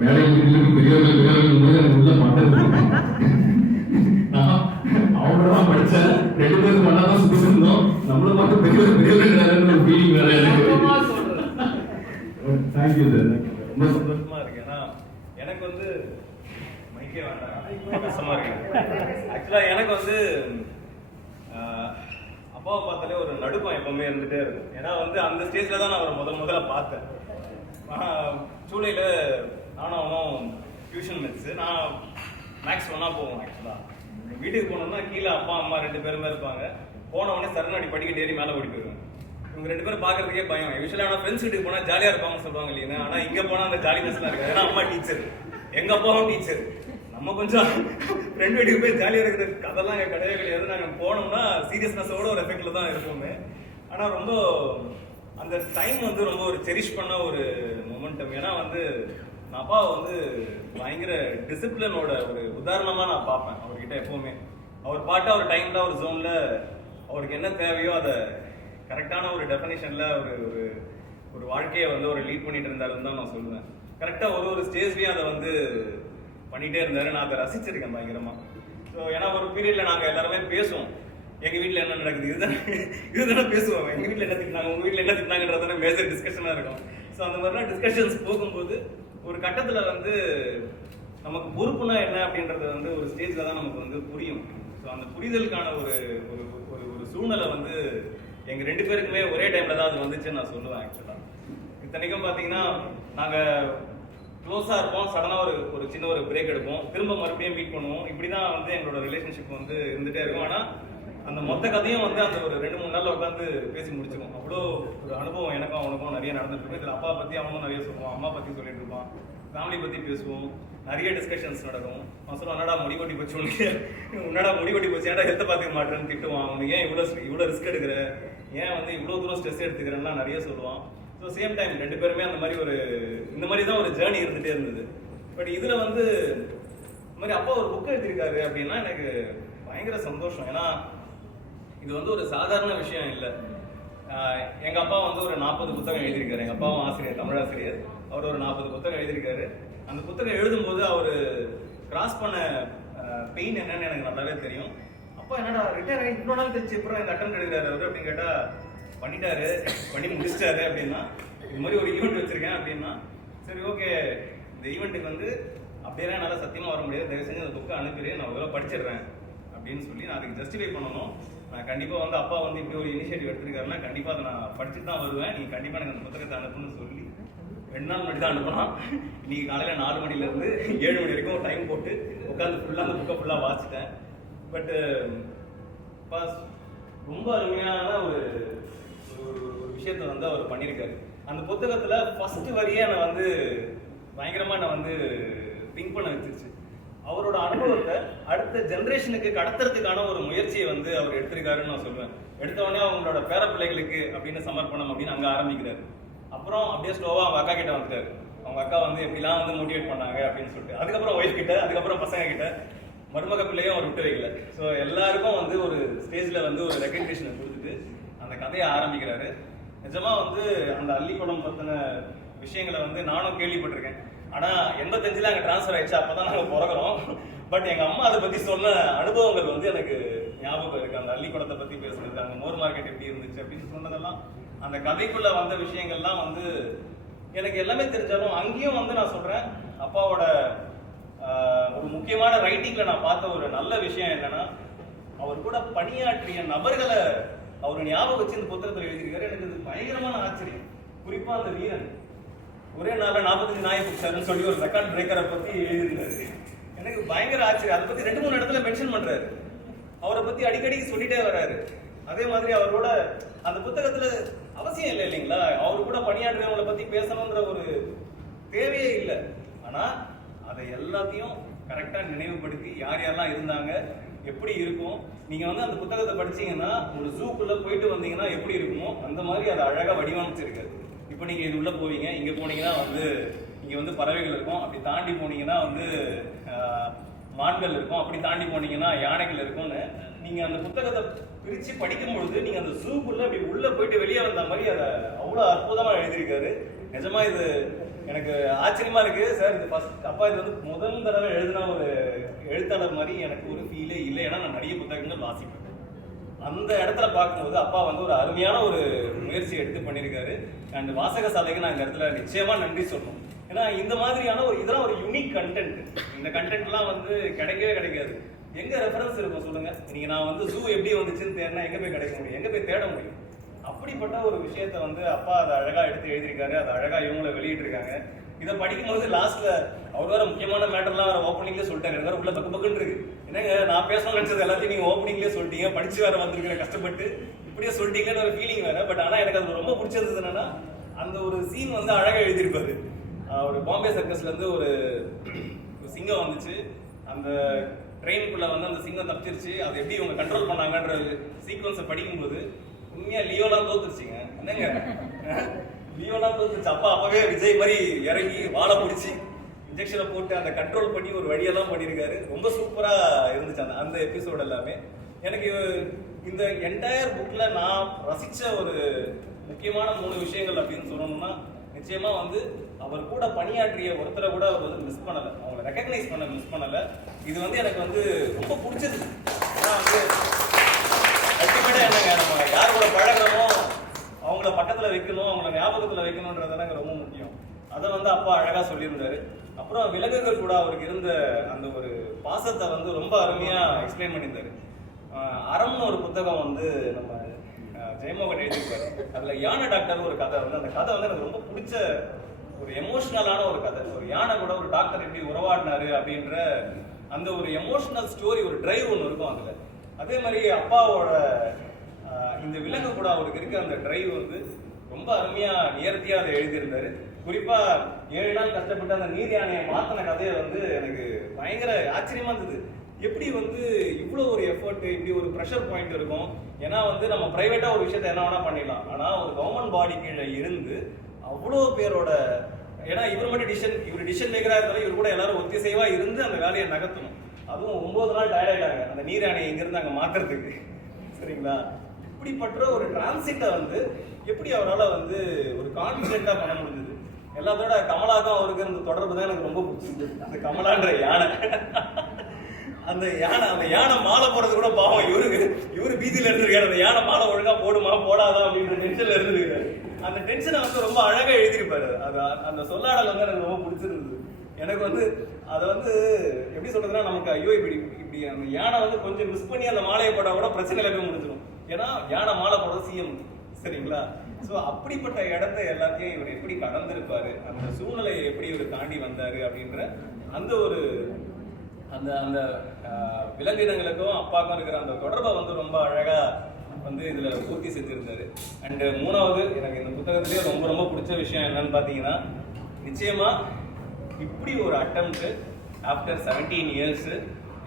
மேடைகளுக்கு பெரியவர்கள் உள்ள பண்றது அவங்கதான் படிச்சேன், 2 பேரும் ஒன்னாதான் சுத்தி இருந்தோம், நம்மள மட்டும் பெரியவர்கள் ஃபீலிங் வேற எனக்கு. தேங்க்யூ சார், ரொம்ப சந்தோஷமா இருக்கு. ஏன்னா எனக்கு வந்து மைக்கே வேண்டாம், கஷ்டமா இருக்கு. ஆக்சுவலா எனக்கு வந்து அப்பாவை பார்த்தாலே ஒரு நடுக்கம் எப்பவுமே இருந்துட்டே இருக்கும். ஏன்னா வந்து அந்த ஸ்டேஜ்ல தான் நான் அவரை முதல்ல பார்த்தேன். சூளையில நானும் அவனும் டியூஷன் மிக்ஸ், நான் மேக்ஸ் ஒன்னா போவோம். ஆக்சுவலா வீட்டுக்கு போனோம்னா கீழே அப்பா அம்மா 2 பேருமே இருப்பாங்க. போன உடனே சரணாடி படிக்கட்டு ஏறி மேலே ஓடி போயிருவேன். இவங்க 2 பேரும் பார்க்கறதுக்கே பயம். யூஸ்வலா ஆனால் ஃப்ரெண்ட்ஸ் வீட்டுக்கு போனால் ஜாலியாக இருப்பாங்கன்னு சொல்லுவாங்க இல்லையா, ஆனால் இங்கே போனால் அந்த ஜாலினஸ்லாம் இருக்காது. ஏன்னா அம்மா டீச்சர், எங்கள் அப்பாவும் டீச்சர். நம்ம கொஞ்சம் ஃப்ரெண்ட் வீட்டுக்கு போய் ஜாலியாக இருக்கிற கதெல்லாம் எங்கள் கிடையவே கிடையாது. நாங்கள் போனோம்னா சீரியஸ்னஸோட ஒரு எஃபெக்ட்ல தான் இருப்போமே. ஆனால் ரொம்ப அந்த டைம் வந்து ரொம்ப ஒரு செரிஷ் பண்ண ஒரு மொமெண்டம். ஏன்னா வந்து நான் அப்பாவை வந்து பயங்கர டிசிப்ளினோட ஒரு உதாரணமா நான் பார்ப்பேன் அவர்கிட்ட எப்பவுமே. அவர் பாட்டு அவர் டைம்ல ஒரு ஜோன்ல அவருக்கு என்ன தேவையோ அதை கரெக்டான ஒரு டெஃபினேஷன்ல ஒரு ஒரு வாழ்க்கையை வந்து ஒரு லீட் பண்ணிட்டு இருந்தாருன்னு தான் நான் சொல்லுவேன். கரெக்டா ஒரு ஸ்டேஜ்லயும் அதை வந்து பண்ணிட்டே இருந்தாரு. நான் அதை ரசிச்சிருக்கேன் பயங்கரமா. ஸோ ஏன்னா ஒரு பீரியட்ல நாங்க எல்லாருமே பேசுவோம், எங்க வீட்டுல என்ன நடக்குது, இதுதானே பேசுவோம். எங்க வீட்டுல என்ன திட்டினாங்க, உங்க வீட்டுல என்ன திட்டினாங்கன்றதான மேஜர் டிஸ்கஷனா இருக்கும். ஸோ அந்த மாதிரிலாம் டிஸ்கஷன்ஸ் போகும்போது ஒரு கட்டத்துல வந்து நமக்கு பொறுப்புனா என்ன அப்படின்றது வந்து ஒரு ஸ்டேஜ்ல தான் நமக்கு வந்து புரியும். ஸோ அந்த புரிதலுக்கான ஒரு ஒரு சூழ்நிலை வந்து எங்க 2 பேருக்குமே ஒரே டைம்ல தான் அது வந்துச்சுன்னு நான் சொல்லுவேன். ஆக்சுவலா இத்தனைக்கும் பாத்தீங்கன்னா நாங்க க்ளோஸா இருப்போம், சடனா ஒரு சின்ன ஒரு பிரேக் எடுப்போம், திரும்ப மறுபடியும் மீட் பண்ணுவோம். இப்படிதான் வந்து எங்களோட ரிலேஷன்ஷிப் வந்து இருந்துட்டே இருக்கும். ஆனா அந்த மொத்த கதையும் வந்து அந்த ஒரு 2-3 நாள்ல உட்காந்து பேசி முடிச்சுக்கோம். அவ்வளோ ஒரு அனுபவம் எனக்கும் அவனுக்கும் நிறைய நடந்துட்டு இருக்கு. இதுல அப்பா பத்தி அவனும் நிறைய சொல்லுவான், அம்மா பத்தி சொல்லிட்டு இருப்பான், ஃபேமிலி பத்தி பேசுவோம், நிறைய டிஸ்கஷன்ஸ் நடக்கும். அவன் சொல்லுவான், என்னடா முடி கொட்டி போச்சு உனக்கு, உன்னடா முடி கொட்டி போச்சு, ஏன்டா ஹெல்த்தை பார்த்துக்க மாட்டேன்னு திட்டுவான். அவனுக்கு ஏன் இவ்வளோ ரிஸ்க் எடுக்கிற, ஏன் வந்து இவ்வளோ தூரம் ஸ்ட்ரெஸ் எடுத்துக்கிறேன்னா நிறைய சொல்லுவான். ஸோ சேம் டைம் 2 பேருமே அந்த மாதிரி இந்த மாதிரி தான் ஒரு ஜேர்னி இருந்துகிட்டே இருந்தது. பட் இதுல வந்து இந்த மாதிரி அப்பா ஒரு புக் எழுதியிருக்காரு அப்படின்னா எனக்கு பயங்கர சந்தோஷம். ஏன்னா இது வந்து ஒரு சாதாரண விஷயம் இல்லை. எங்க அப்பா வந்து ஒரு 40 புத்தகம் எழுதியிருக்காரு. எங்க அப்பாவும் ஆசிரியர், தமிழ் ஆசிரியர். அவர் ஒரு 40 புத்தகம் எழுதியிருக்காரு. அந்த புத்தகம் எழுதும்போது அவர் கிராஸ் பண்ண பெயின் என்னன்னு எனக்கு நல்லாவே தெரியும். அப்பா என்னடா ரிட்டையர் ஆகி இவ்வளோ நாள் தெரிஞ்சு இப்போ இந்த அட்டம் எடுக்கிறாரு அவர் அப்படின்னு கேட்டா, பண்ணி முடிச்சிட்டாரு அப்படின்னா, இது மாதிரி ஒரு ஈவெண்ட் வச்சிருக்கேன் அப்படின்னா, சரி ஓகே இந்த ஈவெண்ட்டுக்கு வந்து அப்படியே என்னால் சத்தியமாக வர முடியாது, தயவு செஞ்சு அந்த புக்கை அனுப்பிடு, நான் ஒரு படிச்சிடுறேன் அப்படின்னு சொல்லி நான் அதுக்கு ஜஸ்டிஃபை பண்ணணும். நான் கண்டிப்பாக வந்து அப்பா வந்து இப்படி ஒரு இனிஷியேட்டிவ் எடுத்திருக்காருன்னா கண்டிப்பாக அதை நான் படிச்சுட்டு தான் வருவேன், நீங்கள் கண்டிப்பாக எனக்கு அந்த புத்தகத்தை அனுப்புன்னு சொல்லி 2 நாள் முன்னாடி தான் அனுப்பணும். இன்னைக்கு காலையில் 4 மணிலேருந்து 7 மணி வரைக்கும் டைம் போட்டு உட்காந்து ஃபுல்லாக அந்த புக்கை ஃபுல்லாக வாசிட்டேன். பட்டு ரொம்ப அருமையான ஒரு விஷயத்த வந்து அவர் பண்ணியிருக்காரு. அந்த புத்தகத்துல ஃபர்ஸ்ட் வரியே நான் வந்து பயங்கரமா நான் வந்து திங்க் பண்ண வச்சிருச்சு. அவரோட அனுபவத்தை அடுத்த ஜெனரேஷனுக்கு கடத்துறதுக்கான ஒரு முயற்சியை வந்து அவர் எடுத்திருக்காருன்னு நான் சொல்லுவேன். எடுத்தவொடனே அவங்களோட பேர பிள்ளைகளுக்கு அப்படின்னு சமர்ப்பணம் அப்படின்னு அங்க ஆரம்பிக்கிறாரு. அப்புறம் அப்படியே ஸ்லோவா அவங்க அக்கா கிட்ட வந்துட்டாரு. அவங்க அக்கா வந்து எப்படிலாம் வந்து மோட்டிவேட் பண்ணாங்க அப்படின்னு சொல்லிட்டு, அதுக்கப்புறம் ஒய்ஃப் கிட்ட, அதுக்கப்புறம் பசங்க கிட்ட, மருமக பிள்ளையும் அவர் விட்டு வைக்கல. ஸோ எல்லாருக்கும் வந்து ஒரு ஸ்டேஜ்ல வந்து ஒரு ரெகக்னிஷனை கொடுத்துட்டு அந்த கதையை ஆரம்பிக்கிறாரு. நிஜமா வந்து அந்த அள்ளிக்குளம் பத்தின விஷயங்களை வந்து நானும் கேள்விப்பட்டிருக்கேன். ஆனா 85ல அங்க டிரான்ஸ்ஃபர் ஆயிடுச்சு, அப்பதான் நாங்க பிறகுறோம். பட் எங்க அம்மா அதை பத்தி சொன்ன அனுபவங்கள் வந்து எனக்கு ஞாபகம் இருக்கு. அந்த அள்ளிக்குளத்தை பத்தி பேசுறது, அங்க மோர் மார்க்கெட் எப்படி இருந்துச்சு அப்படின்னு சொன்னதெல்லாம், அந்த கதைக்குள்ள வந்த விஷயங்கள்லாம் வந்து எனக்கு எல்லாமே தெரிஞ்சாலும் அங்கேயும் வந்து நான் சொல்றேன், அப்பாவோட ஒரு முக்கியமான ரைட்டிங்ல நான் பார்த்த ஒரு நல்ல விஷயம் என்னன்னா, அவர் கூட பணியாற்றிய நபர்களை அவர் ஞாபகம் வச்சு இந்த புத்தகத்தில் எழுதியிருக்காரு. எனக்கு இது பயங்கரமான ஆச்சரியம். குறிப்பா அந்த வீரன் ஒரே நாள்ல 45 நாயை பிடிச்சாருன்னு சொல்லி ஒரு ரெக்கார்ட் பிரேக்கரை பத்தி எழுதியிருந்தாரு. எனக்கு பயங்கர ஆச்சரியம். அதை பத்தி 2-3 இடத்துல மென்ஷன் பண்றாரு. அவரை பத்தி அடிக்கடி சொல்லிட்டே வர்றாரு. அதே மாதிரி அவரோட அந்த புத்தகத்துல அவசியம் இல்லை இல்லைங்களா, அவரு கூட பணியாற்றுறவங்களை பத்தி பேசணும்ன்ற ஒரு தேவையே இல்லை. ஆனா அதை எல்லாத்தையும் கரெக்டா நினைவுபடுத்தி யார் யாரெல்லாம் இருந்தாங்க, எப்படி இருக்கும், நீங்க வந்து அந்த புத்தகத்தை படிச்சீங்கன்னா ஒரு ஜூக்குள்ள போயிட்டு வந்தீங்கன்னா எப்படி இருக்குமோ அந்த மாதிரி அதை அழகா வடிவமைச்சிருக்காரு. இப்போ நீங்க இது உள்ள போவீங்க, இங்க போனீங்கன்னா வந்து இங்க வந்து பறவைகள் இருக்கும், அப்படி தாண்டி போனீங்கன்னா வந்து மான்கள் இருக்கும், அப்படி தாண்டி போனீங்கன்னா யானைகள் இருக்கும்னு நீங்க அந்த புத்தகத்தை பிரிச்சு படிக்கும் பொழுது நீங்க அந்த ஜூக்குள்ள அப்படி உள்ள போயிட்டு வெளியே வந்த மாதிரி அதை அவ்வளவு அற்புதமா எழுதியிருக்காரு. நிஜமா இது எனக்கு ஆச்சரியமா இருக்கு சார். இது ஃபர்ஸ்ட் அப்பா இது வந்து முதல் தடவை எழுதின ஒரு எழுத்தாளர் மாதிரி எனக்கு ஒரு ஃபீலே இல்லை. ஏன்னா நான் நிறைய புத்தகங்கள் வாசிப்பேன். அந்த இடத்துல பார்க்கும்போது அப்பா வந்து ஒரு அருமையான ஒரு முயற்சி எடுத்து பண்ணியிருக்காரு. அண்ட் வாசக சாலைக்கு நான் இந்த இடத்துல நிச்சயமா நன்றி சொல்லணும். ஏன்னா இந்த மாதிரியான ஒரு இதெல்லாம் ஒரு யூனிக் கண்டென்ட். இந்த கண்டென்ட்லாம் வந்து கிடைக்கவே கிடைக்காது. எங்க ரெஃபரன்ஸ் இருக்கும் சொல்லுங்க? நீங்க நான் வந்து ஜூ எப்படி வந்துச்சுன்னு தேடினா எங்க போய் கிடைக்க முடியும், எங்க போய் தேட முடியும்? அப்படிப்பட்ட ஒரு விஷயத்த வந்து அப்பா அதை அழகா எடுத்து எழுதியிருக்காரு. அதை அழகா இவங்களை வெளியிட்டிருக்காங்க. இதை படிக்கும்போது லாஸ்ட்ல அவர் வேற முக்கியமான மேட்டர்லாம் வேற ஓப்பனிங்லேயே சொல்லிட்டாரு. எனக்கு வேற உள்ள பக்கு பக்குன்னு இருக்கு. என்னங்க நான் பேசணும்னு நினைச்சது எல்லாத்தையும் நீங்க ஓப்பனிங்லேயே சொல்லிட்டீங்க, படிச்சு வேற வந்திருக்கிற கஷ்டப்பட்டு இப்படியே சொல்லிட்டீங்கன்னு ஒரு ஃபீலிங் வேற. பட் ஆனா எனக்கு அது ரொம்ப பிடிச்சது என்னன்னா அந்த ஒரு சீன் வந்து அழகா எழுதியிருப்பாரு. ஒரு பாம்பே சர்க்கஸ்ல இருந்து ஒரு சிங்கம் வந்துச்சு. அந்த ட்ரெயினுக்குள்ள வந்து அந்த சிங்கம் தப்பிச்சிருச்சு. அதை எப்படி இவங்க கண்ட்ரோல் பண்ணாங்கன்ற சீக்வன்ஸை படிக்கும்போது உண்மையா லியோலாம் தோத்துருச்சுங்க. என்னங்க லியோலாம் தோத்துருச்சு. அப்பவே விஜய் மாதிரி இறங்கி வாழை பிடிச்சி இன்ஜெக்ஷனை போட்டு அந்த கண்ட்ரோல் பண்ணி ஒரு வழியெல்லாம் பண்ணியிருக்காரு. ரொம்ப சூப்பரா இருந்துச்சு அந்த எபிசோட் எல்லாமே. எனக்கு இந்த என்டையர் புக்ல நான் ரசிச்ச ஒரு முக்கியமான 3 விஷயங்கள் அப்படின்னு சொல்லணும்னா நிச்சயமா வந்து அவர் கூட பணியாற்றிய ஒருத்தரை கூட அவர் வந்து மிஸ் பண்ணல, அவங்களை ரெக்கக்னைஸ் பண்ண மிஸ் பண்ணல. இது வந்து எனக்கு வந்து ரொம்ப பிடிச்சது. ஏன்னா வந்து அல்டிமேட்டா என்னங்க, நம்ம யார் கூட பழகிறோமோ அவங்கள பக்கத்துல வைக்கணும், அவங்கள ஞாபகத்துல வைக்கணும்ன்றதாங்க ரொம்ப முக்கியம். அதை வந்து அப்பா அழகா சொல்லியிருந்தாரு. அப்புறம் விலங்குகள் கூட அவருக்கு இருந்த அந்த ஒரு பாசத்தை வந்து ரொம்ப அருமையா எக்ஸ்பிளைன் பண்ணியிருந்தாரு. அறம்னு ஒரு புத்தகம் வந்து நம்ம ஜெயமோகன் எழுதியிருப்பாரு. அதுல யானை டாக்டர் ஒரு கதை வந்து, அந்த கதை வந்து எனக்கு ரொம்ப பிடிச்ச ஒரு எமோஷனலான ஒரு கதை. ஒரு யானை கூட ஒரு டாக்டர் எப்படி உறவாடினாரு அப்படின்ற அந்த ஒரு எமோஷனல் ஸ்டோரி, ஒரு டிரைவ் ஒன்று இருக்கும் அதுல. அதே மாதிரி அப்பாவோட இந்த விலங்கு கூட அவருக்கு இருக்க அந்த டிரைவ் வந்து ரொம்ப அருமையா நேர்த்தியா அதை எழுதியிருந்தாரு. குறிப்பா 7 நாள் கஷ்டப்பட்டு அந்த நீர் யானையை மாத்தின கதையை வந்து எனக்கு பயங்கர ஆச்சரியமா இருந்தது. எப்படி வந்து இவ்வளோ ஒரு எஃபர்ட், இப்படி ஒரு ப்ரெஷர் பாயிண்ட் இருக்கும். ஏன்னா வந்து நம்ம பிரைவேட்டா ஒரு விஷயத்த என்ன வேணா பண்ணிடலாம். ஆனா ஒரு கவர்மெண்ட் பாடி கீழே இருந்து அவ்வளோ பேரோட, ஏன்னா இவர் மட்டும் டிசிஷன் மேக்கரா இருந்தாலும் இவர் கூட எல்லாரும் ஒத்திசைவா இருந்து அந்த வேலையை நகர்த்தணும். அதுவும் 9 நாள் டயர்ட் ஆயிட்டாங்க அந்த நீர் யானையை இங்கிருந்து அங்கே மாத்துறதுக்கு. சரிங்களா? இப்படிப்பட்ட ஒரு டிரான்சிட்டை வந்து எப்படி அவரால் வந்து ஒரு கான்ஃபிடென்ட்டா பண்ண முடிஞ்சது. எல்லாத்தோட கமலாக்கும் அவருக்கு இருந்த தொடர்பு தான் எனக்கு ரொம்ப பிடிச்சிருந்தது. அந்த கமலான்ற யானை, அந்த யானை மாலை போடுறது கூட பாவம் இவரு பீதியில இருந்திருக்காரு. அந்த யானை மாலை ஒழுங்கா போடுமா போடாதா அப்படின்ற டென்ஷன்ல இருந்திருக்காரு. அந்த டென்ஷனை வந்து ரொம்ப அழகா எழுதியிருப்பாரு. அது அந்த சொல்லாடல் வந்து எனக்கு ரொம்ப பிடிச்சிருந்தது. எனக்கு வந்து அதை வந்து எப்படி சொல்றதுன்னா, நமக்கு ஐயோ இப்படி அந்த யானை வந்து கொஞ்சம் மிஸ் பண்ணி அந்த மாலையை போட்டா கூட பிரச்சனையில போய் முடிஞ்சிடும். ஏன்னா யானை மாலை போடுறது சிஎம். சரிங்களா? ஸோ அப்படிப்பட்ட இடத்த எல்லாத்தையும் இவர் எப்படி கடந்திருப்பாரு, அந்த சூழ்நிலையை எப்படி இவர் தாண்டி வந்தாரு அப்படின்ற அந்த ஒரு அந்த அந்த விலங்கினங்களுக்கும் அப்பாவுக்கும் இருக்கிற அந்த தொடர்பை வந்து ரொம்ப அழகா வந்து இதுல பூர்த்தி செஞ்சிருந்தாரு. அண்ட் 3வது எனக்கு இந்த புத்தகத்திலேயே ரொம்ப ரொம்ப பிடிச்ச விஷயம் என்னன்னு பாத்தீங்கன்னா, நிச்சயமா இப்படி ஒரு அட்டெம்ப்ட் ஆஃப்டர் 17 இயர்ஸ்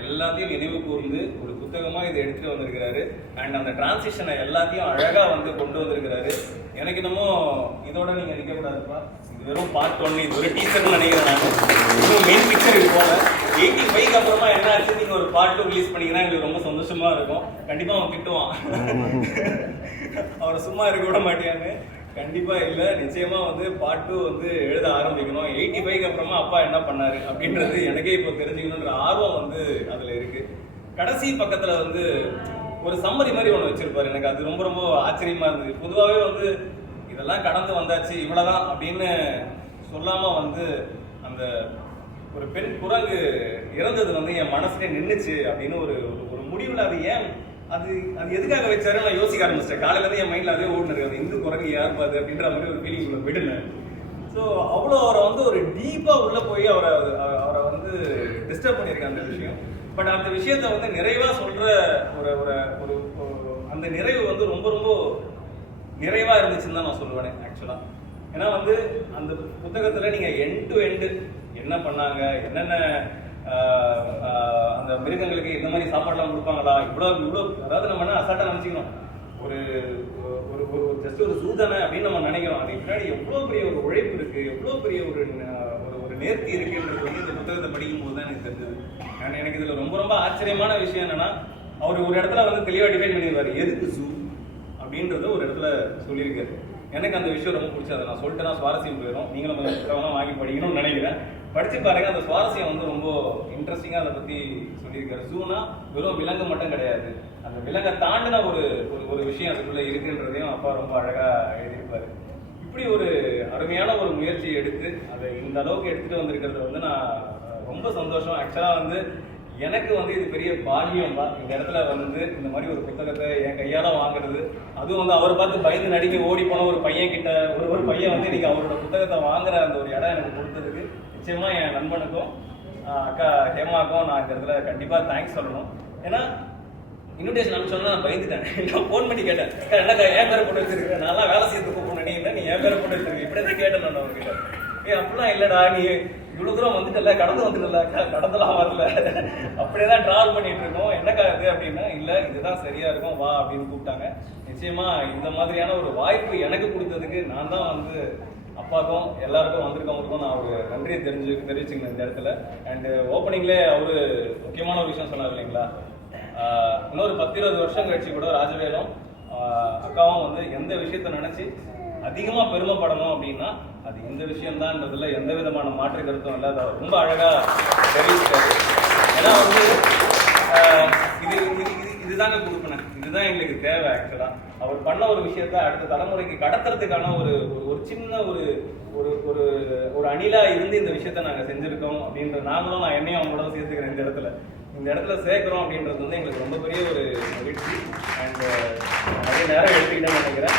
எல்லாத்தையும் நினைவு கூர்ந்து ஒரு புத்தகமா இதை எடுத்துட்டு வந்திருக்கிறாரு. அண்ட் அந்த டிரான்சிஷனை எல்லாத்தையும் அழகா வந்து கொண்டு வந்திருக்கிறாரு. எனக்கு என்னமோ இதோட நீங்க நிக்க கூடாதுப்பா, இது வெறும் பார்ட் 1, இது ஒரு டீசர்னு நினைக்கிறேன். நான் இன்னும் மெயின் பிக்சருக்கு போல 85க்கு அப்புறமா என்ன ஆச்சு, நீங்க ஒரு பார்ட் 2 ரிலீஸ் பண்ணீங்கன்னா எங்களுக்கு ரொம்ப சந்தோஷமா இருக்கும். கண்டிப்பா அவன் திட்டுவான், அவரை சும்மா இருக்க விட மாட்டியான்னு. கண்டிப்பா இல்ல, நிச்சயமா வந்து பார்ட் 2 வந்து எழுத ஆரம்பிக்கணும். 85க்கு அப்புறமா அப்பா என்ன பண்ணாரு அப்படின்றது எனக்கே இப்போ தெரிஞ்சுக்கணுன்ற ஆர்வம் வந்து அதுல இருக்கு. கடைசி பக்கத்துல வந்து ஒரு சம்மரி மாதிரி ஒண்ணு வச்சிருப்பாரு. எனக்கு அது ரொம்ப ரொம்ப ஆச்சரியமா இருந்தது. பொதுவாகவே வந்து இதெல்லாம் கடந்து வந்தாச்சு இவ்வளவுதான் அப்படின்னு சொல்லாம வந்து அந்த ஒரு பெண் குரங்கு இறந்தது வந்து என் மனசுல நின்றுச்சு அப்படின்னு ஒரு ஒரு முடிவுல அது ஏன் அது எதுக்காக வச்சாரு நான் யோசிக்க ஆரம்பிச்சிட்டேன். காலையில இருந்து என் மைண்ட்ல அதே ஓடுனது, அது இந்து குரங்கு யார் பாது அப்படின்ற மாதிரி ஒரு ஃபீலிங் உள்ள விடுனேன். ஸோ அவ்வளோ அவரை வந்து ஒரு டீப்பா உள்ள போய் அவரை வந்து டிஸ்டர்ப் பண்ணியிருக்கேன் அந்த விஷயம். பட் அந்த விஷயத்த வந்து நிறைவா சொல்ற ஒரு ஒரு அந்த நிறைவு வந்து ரொம்ப ரொம்ப நிறைவா இருந்துச்சுன்னு தான் நான் சொல்லுவேன் ஆக்சுவலா. ஏன்னா வந்து அந்த புத்தகத்துல நீங்க எண்ட் டு எண்டு என்ன பண்ணாங்க, என்னென்ன அந்த மிருகங்களுக்கு இந்த மாதிரி சாப்பாடுலாம் கொடுப்பாங்களா, இவ்வளோ அதாவது நம்ம என்ன அசால்ட்டா நினைச்சுக்கணும், ஒரு ஜஸ்ட் ஒரு சூதானே அப்படின்னு நம்ம நினைக்கிறோம். அதுக்கு முன்னாடி எவ்வளோ பெரிய ஒரு உழைப்பு இருக்கு, எவ்வளோ பெரிய ஒரு நேர்த்தி இருக்குன்றது வந்து இந்த புத்தகத்தை படிக்கும் போது தான் எனக்கு தெரிஞ்சது. எனக்கு இதுல ரொம்ப ரொம்ப ஆச்சரியமான விஷயம் என்னன்னா, அவர் ஒரு இடத்துல வந்து தெளிவா டிஃபைன் பண்ணிடுவாரு எதுக்கு ஜூ அப்படின்றத ஒரு இடத்துல சொல்லியிருக்காரு. எனக்கு அந்த விஷயம் ரொம்ப பிடிச்சது. நான் சொல்லிட்டு தான் சுவாரஸ்யம் போயிடும். நீங்களும் கொஞ்சம் புத்தகம்லாம் வாங்கி படிக்கணும்னு நினைக்கிறேன். படிச்சு பாருங்க, அந்த சுவாரஸ்யம் வந்து ரொம்ப இன்ட்ரெஸ்டிங்காக அதை பற்றி சொல்லியிருக்காரு. ஜூனா வெறும் விலங்கு மட்டும் கிடையாது, அந்த விலங்கை தாண்டின ஒரு ஒரு விஷயம் அதுக்குள்ள இருக்குன்றதையும் அப்பா ரொம்ப அழகா எழுதியிருப்பாரு. இப்படி ஒரு அருமையான ஒரு முயற்சி எடுத்து அதை இந்த அளவுக்கு எடுத்துட்டு வந்திருக்கிறது வந்து நான் ரொம்ப சந்தோஷம். ஆக்சுவலா வந்து எனக்கு வந்து இது பெரிய பாக்கியம் தான். இந்த இடத்துல வந்து இந்த மாதிரி ஒரு புத்தகத்தை என் கையால வாங்குறது, அதுவும் வந்து அவரை பார்த்து பயந்து நடிக்க ஓடி போன ஒரு பையன் கிட்ட ஒரு பையன் வந்து இன்னைக்கு அவரோட புத்தகத்தை வாங்குற அந்த ஒரு இடம் எனக்கு கொடுத்ததுக்கு நிச்சயமா என் நண்பனுக்கும் அக்கா ஹேமாக்கும் நான் இந்த இடத்துல கண்டிப்பா தேங்க்ஸ் சொல்லணும். ஏன்னா இன்விடேஷன் அனுப்பிச்சோன்னா நான் பயந்துட்டேன். நான் ஃபோன் பண்ணி கேட்டேன், என்னக்கா என் பேரை போட்டு வச்சிருக்கேன், நான்லாம் வேலை செய்யறதுக்கு போனேன், நீ என் பேரை போட்டு வச்சிருக்கேன், இப்படி தான் கேட்டேன் நான் அவர்கிட்ட. அப்படிலாம் இல்லடா, நீ இவ்வளவு தூரம் வந்துட்டல, கடந்து வந்துட்டல, கடந்தெல்லாம் வரல, அப்படியேதான் டிராவல் பண்ணிட்டு இருக்கோம், என்னக்கா இது அப்படின்னா, இல்ல இதுதான் சரியா இருக்கும் வா அப்படின்னு கூப்பிட்டாங்க. நிச்சயமா இந்த மாதிரியான ஒரு வாய்ப்பு எனக்கு கொடுத்ததுக்கு நான் தான் வந்து அப்பாவுக்கும் எல்லாருக்கும் வந்திருக்கவங்களுக்கும் நான் ஒரு நன்றியை தெரிவிச்சுக்கணும் இந்த இடத்துல. அண்ட் ஓப்பனிங்லேயே அவரு முக்கியமான ஒரு விஷயம் சொன்னார் இல்லைங்களா, இன்னொரு 10-20 வருஷம் கழிச்சு கூட ராஜவேலும் அக்காவும் வந்து எந்த விஷயத்த நினைச்சு அதிகமா பெருமைப்படணும் அப்படின்னா அது இந்த விஷயம்தான்றதுல எந்த விதமான மாற்று கருத்தும் இல்லை. அதை ரொம்ப அழகா தெரிவிச்சாரு. ஏன்னா வந்து இதுதாங்க கொடுக்கணும், இதுதான் எங்களுக்கு தேவை. ஆக்சுவலா அவர் பண்ண ஒரு விஷயத்த அடுத்த தலைமுறைக்கு கடத்துறதுக்கான ஒரு சின்ன ஒரு அணிலா இருந்து இந்த விஷயத்த நாங்க செஞ்சிருக்கோம் அப்படின்ற நாங்களும் நான் என்னையும் அவங்களோட சேர்த்துக்கிறேன். இந்த இடத்துல சேர்க்கிறோம் அப்படின்றது வந்து எங்களுக்கு ரொம்ப பெரிய ஒரு மகிழ்ச்சி. அண்ட் நிறைய நேரம் எடுத்துக்கிட்டேன்னு நினைக்கிறேன்.